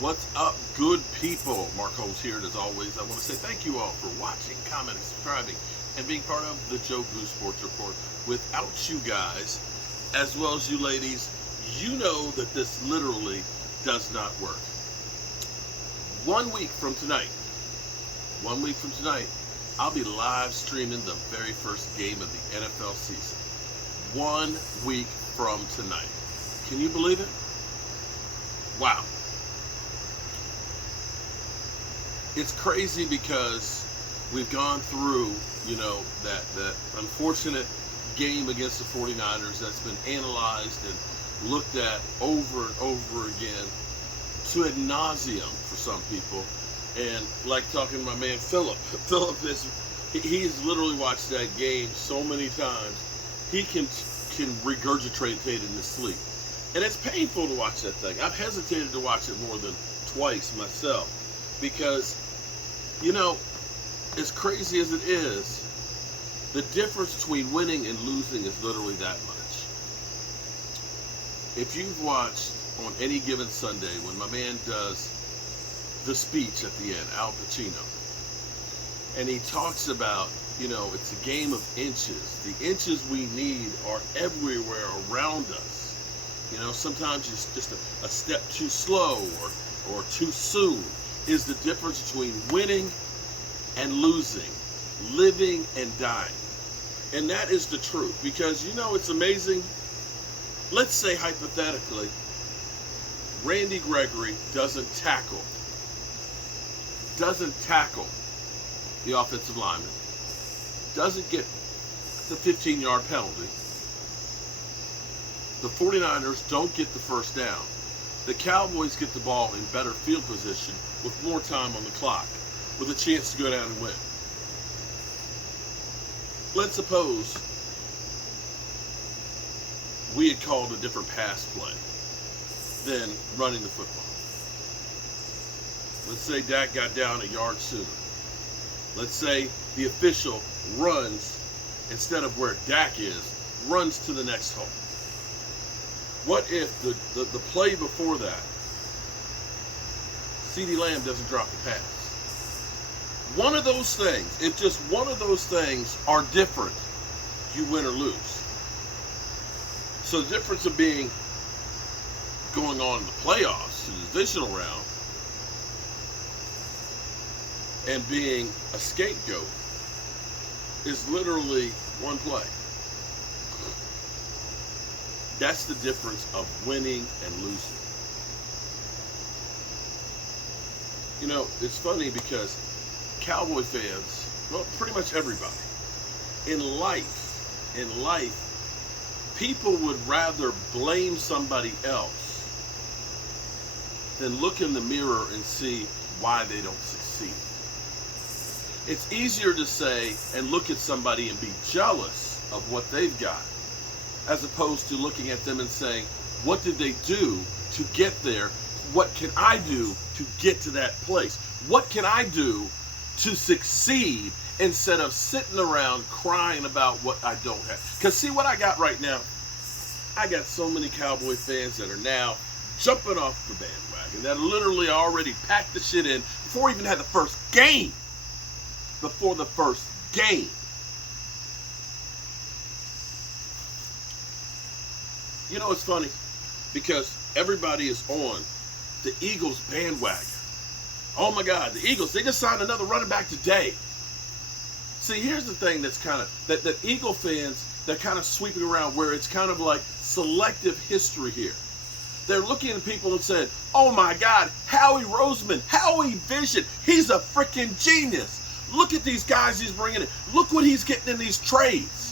What's up, good people? Mark Holmes here, and as always, I want to say thank you all for watching, commenting, subscribing, and being part of the Joe Blue Sports Report. Without you guys, as well as you ladies, you know that this literally does not work. 1 week from tonight, I'll be live streaming the very first game of the NFL season. 1 week from tonight. Can you believe it? Wow. It's crazy because we've gone through, that unfortunate game against the 49ers that's been analyzed and looked at over and over again to ad nauseum for some people. And like talking to my man Philip he's literally watched that game so many times, he can regurgitate it in his sleep. And it's painful to watch that thing. I've hesitated to watch it more than twice myself. Because, as crazy as it is, the difference between winning and losing is literally that much. If you've watched on any given Sunday when my man does the speech at the end, Al Pacino, and he talks about, it's a game of inches. The inches we need are everywhere around us. Sometimes it's just a step too slow or too soon. Is the difference between winning and losing, living and dying. And that is the truth. Because, it's amazing. Let's say, hypothetically, Randy Gregory doesn't tackle the offensive lineman, doesn't get the 15-yard penalty. The 49ers don't get the first down. The Cowboys get the ball in better field position with more time on the clock, with a chance to go down and win. Let's suppose we had called a different pass play than running the football. Let's say Dak got down a yard sooner. Let's say the official runs, instead of where Dak is, runs to the next hole. What if the play before that, CeeDee Lamb doesn't drop the pass? One of those things, if just one of those things are different, you win or lose. So the difference of going on in the playoffs, the divisional round, and being a scapegoat is literally one play. That's the difference of winning and losing. It's funny because Cowboy fans, well, pretty much everybody, in life, people would rather blame somebody else than look in the mirror and see why they don't succeed. It's easier to say and look at somebody and be jealous of what they've got, as opposed to looking at them and saying, what did they do to get there? What can I do to get to that place? What can I do to succeed, instead of sitting around crying about what I don't have? Because see what I got right now? I got so many Cowboy fans that are now jumping off the bandwagon, that literally already packed the shit in before we even had the first game. Before the first game. It's funny because everybody is on the Eagles bandwagon. Oh my God, the Eagles, they just signed another running back today. See, here's the thing that's kind of, that Eagle fans, they're kind of sweeping around where it's kind of like selective history here. They're looking at people and saying, oh my God, Howie Roseman, Howie Vision, he's a freaking genius. Look at these guys he's bringing in. Look what he's getting in these trades.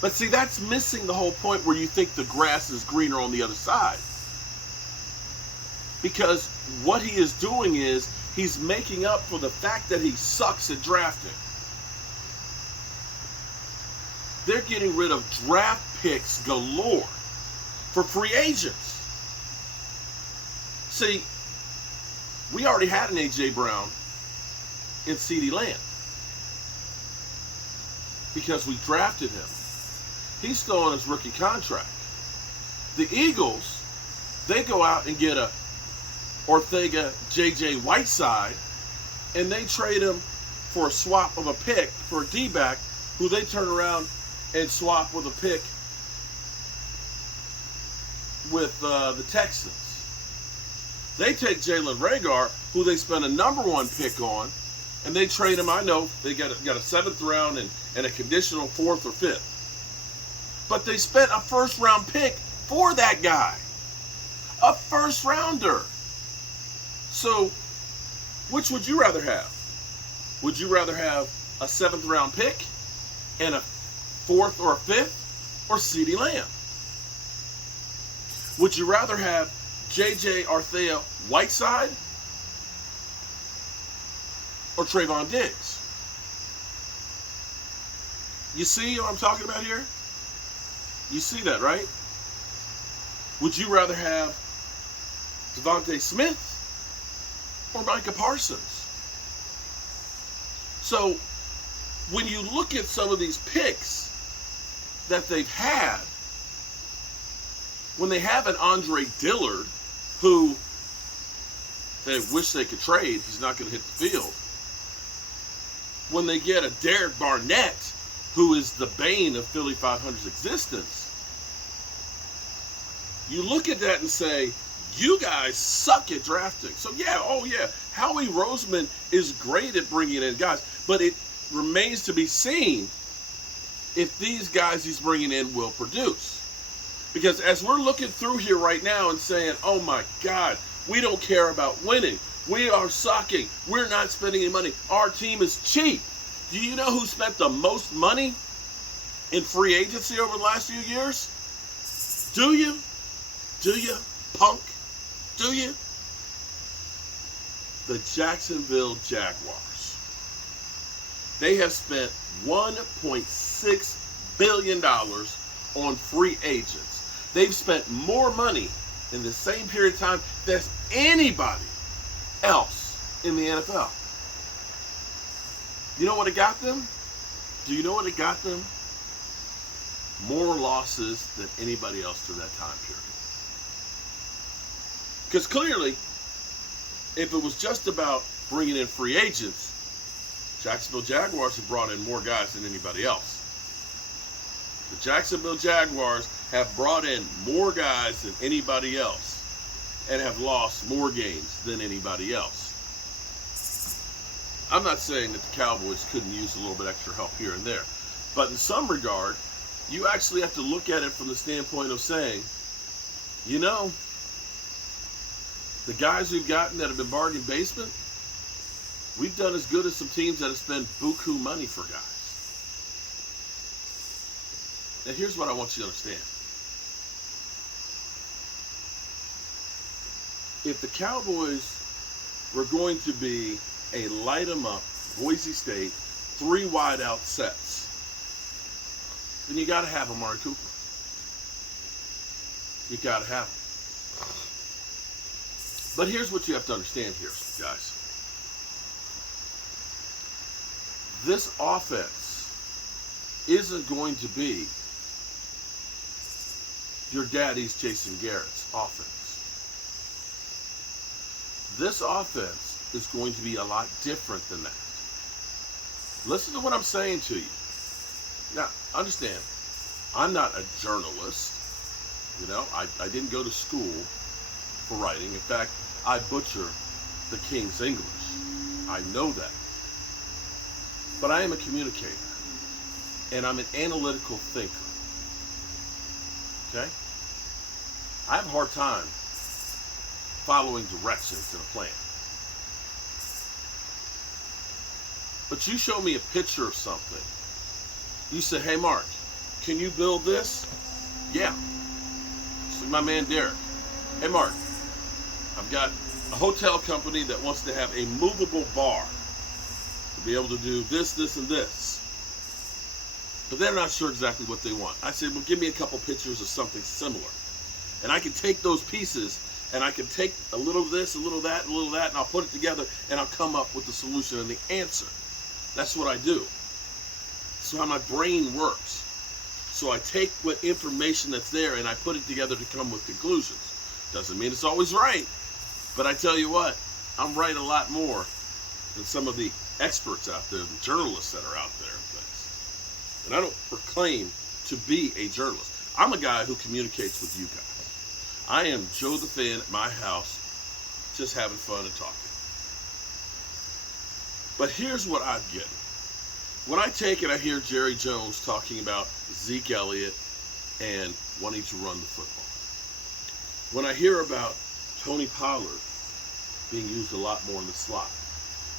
But see, that's missing the whole point where you think the grass is greener on the other side. Because what he is doing is he's making up for the fact that he sucks at drafting. They're getting rid of draft picks galore for free agents. See, we already had an A.J. Brown in CeeDee Lamb because we drafted him. He's still on his rookie contract. The Eagles, they go out and get a Ortega, J.J. Whiteside, and they trade him for a swap of a pick for a D-back, who they turn around and swap with a pick with the Texans. They take Jalen Reagor, who they spent a number 1 pick on, and they trade him. I know they got a 7th round and a conditional 4th or 5th. But they spent a 1st round pick for that guy. A 1st rounder. So, which would you rather have? Would you rather have a 7th round pick and a 4th or a 5th, or CeeDee Lamb? Would you rather have J.J. Arthea Whiteside or Trayvon Diggs? You see what I'm talking about here? You see that, right? Would you rather have Devontae Smith or Micah Parsons? So, when you look at some of these picks that they've had, when they have an Andre Dillard, who they wish they could trade, he's not going to hit the field. When they get a Derek Barnett, who is the bane of Philly 500's existence, you look at that and say, you guys suck at drafting. So yeah, Howie Roseman is great at bringing in guys, but it remains to be seen if these guys he's bringing in will produce. Because as we're looking through here right now and saying, oh my God, we don't care about winning. We are sucking. We're not spending any money. Our team is cheap. Do you know who spent the most money in free agency over the last few years? Do you? Do you, punk? Do you? The Jacksonville Jaguars. They have spent $1.6 billion on free agents. They've spent more money in the same period of time than anybody else in the NFL. You know what it got them? Do you know what it got them? More losses than anybody else through that time period. Because clearly, if it was just about bringing in free agents, Jacksonville Jaguars have brought in more guys than anybody else. The Jacksonville Jaguars have brought in more guys than anybody else and have lost more games than anybody else. I'm not saying that the Cowboys couldn't use a little bit extra help here and there, but in some regard, you actually have to look at it from the standpoint of saying, you know, the guys we've gotten that have been bargain basement, we've done as good as some teams that have spent buku money for guys. Now here's what I want you to understand. If the Cowboys were going to be a light 'em up, Boise State, 3 wide out sets, then you got to have Amari Cooper. You got to have him. But here's what you have to understand here, guys. This offense isn't going to be your daddy's Jason Garrett's offense. This offense is going to be a lot different than that. Listen to what I'm saying to you. Now, understand, I'm not a journalist. You know, I didn't go to school for writing. In fact, I butcher the King's English. I know that. But I am a communicator. And I'm an analytical thinker. Okay? I have a hard time following directions in a plan. But you show me a picture of something. You say, hey, Mark, can you build this? Yeah. So my man Derek. Hey, Mark, I've got a hotel company that wants to have a movable bar to be able to do this, this, and this. But they're not sure exactly what they want. I said, well, give me a couple pictures of something similar. And I can take those pieces and I can take a little of this, a little of that, a little of that, and I'll put it together and I'll come up with the solution and the answer. That's what I do. That's how my brain works. So I take what information that's there and I put it together to come with conclusions. Doesn't mean it's always right, But I tell you what, I'm right a lot more than some of the experts out there, the journalists that are out there and things. And I don't proclaim to be a journalist. I'm a guy who communicates with you guys. I am Joe the Fan at my house, just having fun and talking. But here's what I'm getting. When I take and I hear Jerry Jones talking about Zeke Elliott and wanting to run the football, when I hear about Tony Pollard being used a lot more in the slot,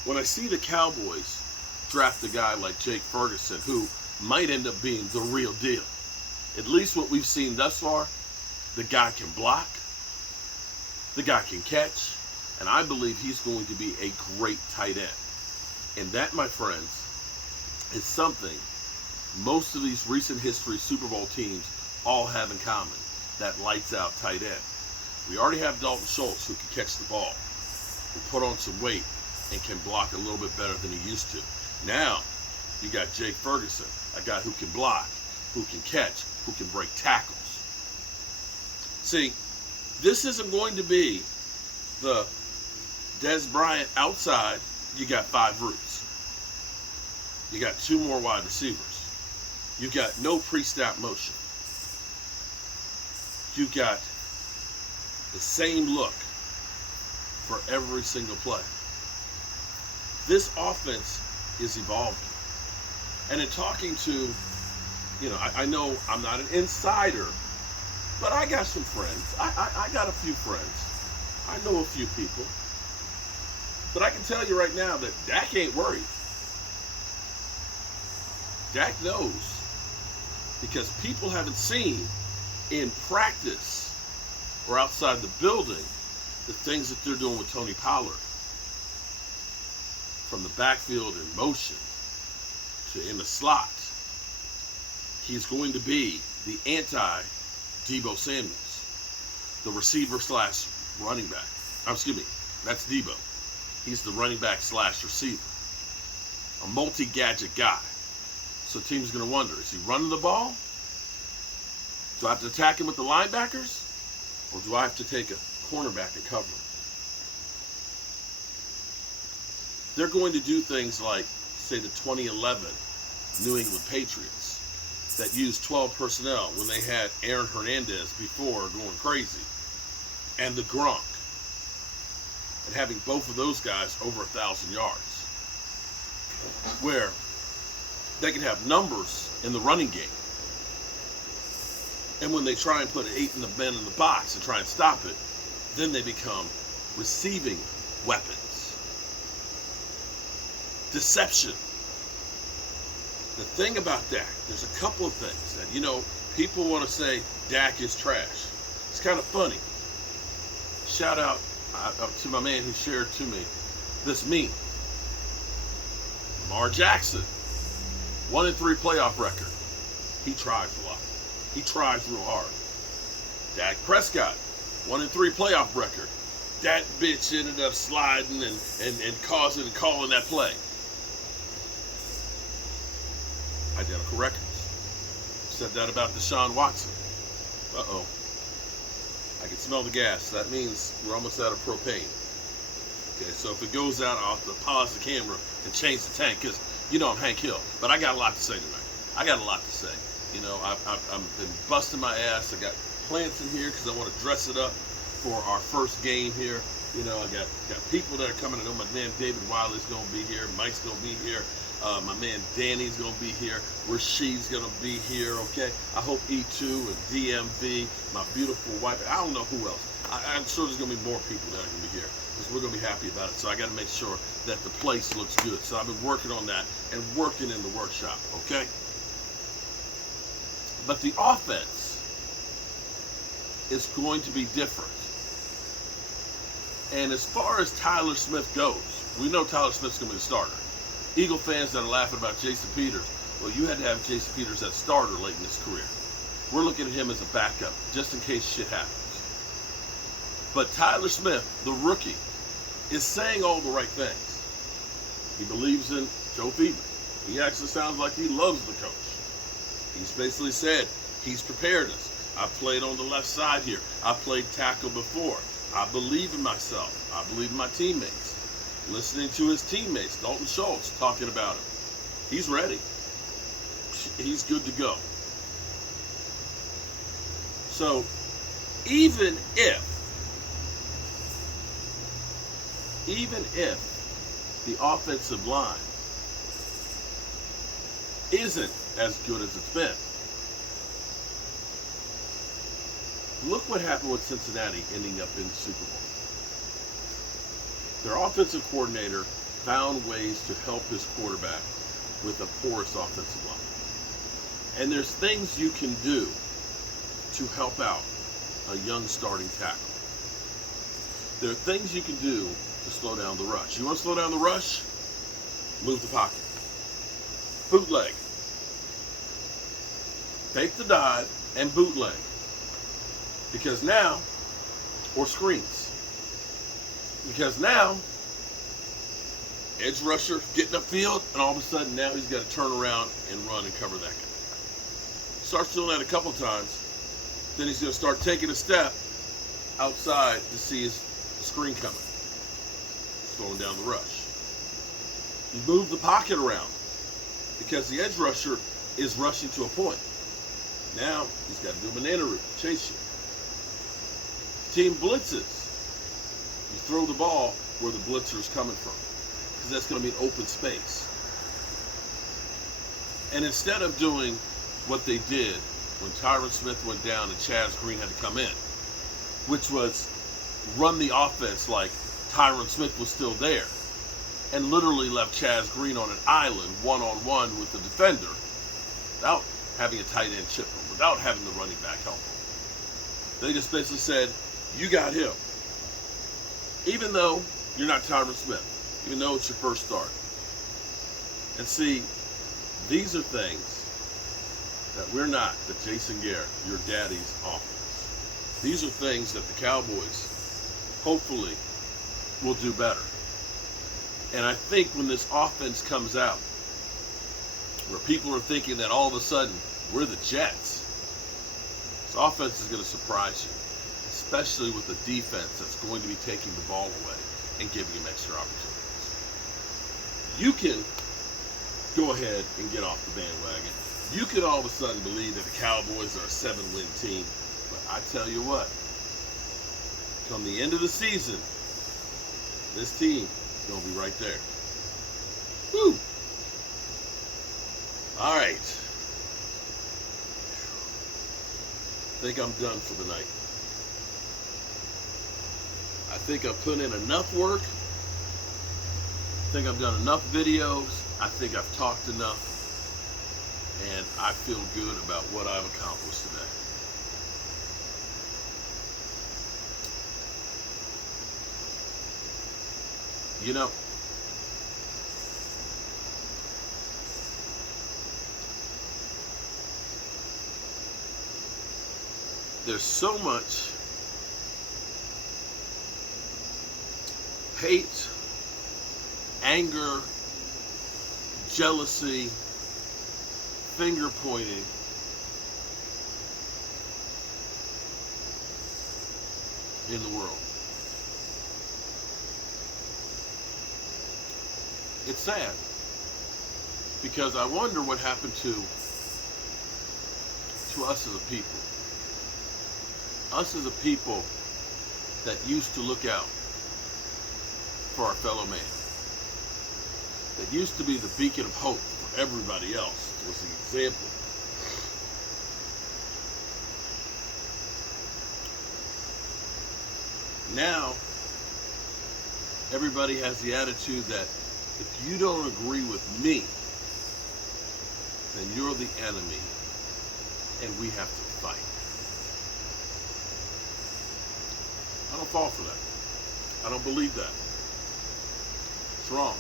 when I see the Cowboys draft a guy like Jake Ferguson, who might end up being the real deal, at least what we've seen thus far, the guy can block, the guy can catch, and I believe he's going to be a great tight end. And that, my friends, is something most of these recent history Super Bowl teams all have in common, that lights out tight end. We already have Dalton Schultz, who can catch the ball, who put on some weight and can block a little bit better than he used to. Now, you got Jake Ferguson, a guy who can block, who can catch, who can break tackles. See, this isn't going to be the Des Bryant outside, you got 5 routes. You got 2 more wide receivers. You got no pre-snap motion. You got the same look for every single play. This offense is evolving. And in talking to, I know I'm not an insider, but I got some friends. I got a few friends. I know a few people. But I can tell you right now that Dak ain't worried. Dak knows, because people haven't seen in practice or outside the building the things that they're doing with Tony Pollard. From the backfield in motion to in the slot. He's going to be the anti-Deebo Samuels, the receiver slash running back. Excuse me, that's Deebo. He's the running back slash receiver. A multi-gadget guy. So teams are going to wonder, is he running the ball? Do I have to attack him with the linebackers? Or do I have to take a cornerback and cover him? They're going to do things like, say, the 2011 New England Patriots that used 12 personnel when they had Aaron Hernandez before going crazy, and the Gronk, and having both of those guys over 1,000 yards, where they can have numbers in the running game, and when they try and put 8 men in the box and try and stop it, then they become receiving weapons. Deception. The thing about Dak, there's a couple of things that, people want to say Dak is trash. It's kind of funny. Shout out to my man who shared to me this meme. Lamar Jackson, 1-3 playoff record. He tries a lot. He tries real hard. Dak Prescott, 1-3 playoff record. That bitch ended up sliding and calling that play. Identical records. Said that about Deshaun Watson. Uh-oh. I can smell the gas. That means we're almost out of propane. Okay, so if it goes out, I'll have to pause the camera and change the tank, because I'm Hank Hill. But I got a lot to say tonight. I got a lot to say. I've been busting my ass. I got plants in here because I want to dress it up for our first game here. I got people that are coming. I know my man David Wiley's going to be here. Mike's going to be here. My man Danny's going to be here. Rashid's going to be here, okay? I hope E2 and DMV, my beautiful wife. I don't know who else. I'm sure there's going to be more people that are going to be here, because we're going to be happy about it. So I got to make sure that the place looks good. So I've been working on that and working in the workshop, okay? But the offense is going to be different. And as far as Tyler Smith goes, we know Tyler Smith's going to be the starter. Eagle fans that are laughing about Jason Peters, well, you had to have Jason Peters as starter late in his career. We're looking at him as a backup, just in case shit happens. But Tyler Smith, the rookie, is saying all the right things. He believes in Joe Philbin. He actually sounds like he loves the coach. He's basically said he's prepared us. I've played on the left side here. I've played tackle before. I believe in myself. I believe in my teammates. Listening to his teammates, Dalton Schultz, talking about him. He's ready. He's good to go. So, even if the offensive line isn't as good as it's been, look what happened with Cincinnati ending up in the Super Bowl. Their offensive coordinator found ways to help his quarterback with a porous offensive line. And there's things you can do to help out a young starting tackle. There are things you can do to slow down the rush. You want to slow down the rush? Move the pocket. Bootleg. Take the dive and bootleg. Because now, or screens. Because now, edge rusher getting upfield, and all of a sudden now he's got to turn around and run and cover that guy. Starts doing that a couple times, then he's going to start taking a step outside to see his screen coming. Slowing down the rush. You move the pocket around because the edge rusher is rushing to a point. Now he's got to do a banana route, chase you. Team blitzes. You throw the ball where the blitzer is coming from because that's going to be an open space. And instead of doing what they did when Tyron Smith went down and Chaz Green had to come in, which was run the offense like Tyron Smith was still there and literally left Chaz Green on an island one-on-one with the defender without having a tight end chip him, without having the running back help him. They just basically said, you got him. Even though you're not Tyron Smith, even though it's your first start. And see, these are things that we're not the Jason Garrett, your daddy's offense. These are things that the Cowboys hopefully will do better. And I think when this offense comes out, where people are thinking that all of a sudden we're the Jets, this offense is going to surprise you, especially with the defense that's going to be taking the ball away and giving them extra opportunities. You can go ahead and get off the bandwagon. You could all of a sudden believe that the Cowboys are a 7-win team, but I tell you what, come the end of the season, this team is going to be right there. Woo! All right. I think I'm done for the night. I think I've put in enough work. I think I've done enough videos. I think I've talked enough. And I feel good about what I've accomplished today. You know, there's so much hate, anger, jealousy, finger pointing in the world. It's sad because I wonder what happened to us as a people. Us as a people that used to look out for our fellow man. That used to be the beacon of hope for everybody else. It was the example. Now, everybody has the attitude that if you don't agree with me, then you're the enemy and we have to fight. I don't fall for that. I don't believe that. It's wrong.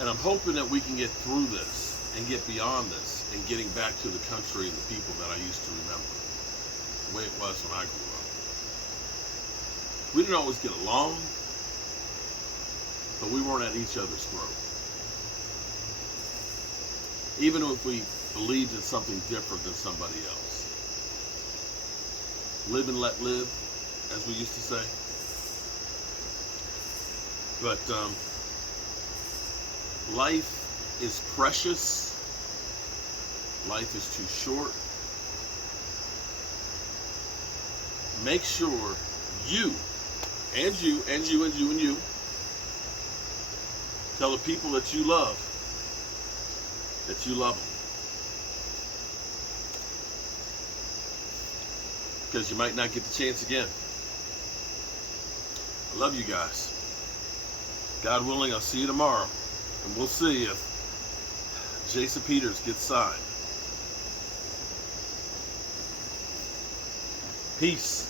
And I'm hoping that we can get through this and get beyond this and getting back to the country and the people that I used to remember, the way it was when I grew up. We didn't always get along, but we weren't at each other's throat. Even if we believed in something different than somebody else. Live and let live. as we used to say. But life is precious. Life is too short. Make sure you tell the people that you love that you love them. Because you might not get the chance again. I love you guys. God willing, I'll see you tomorrow. And we'll see if Jason Peters gets signed. Peace.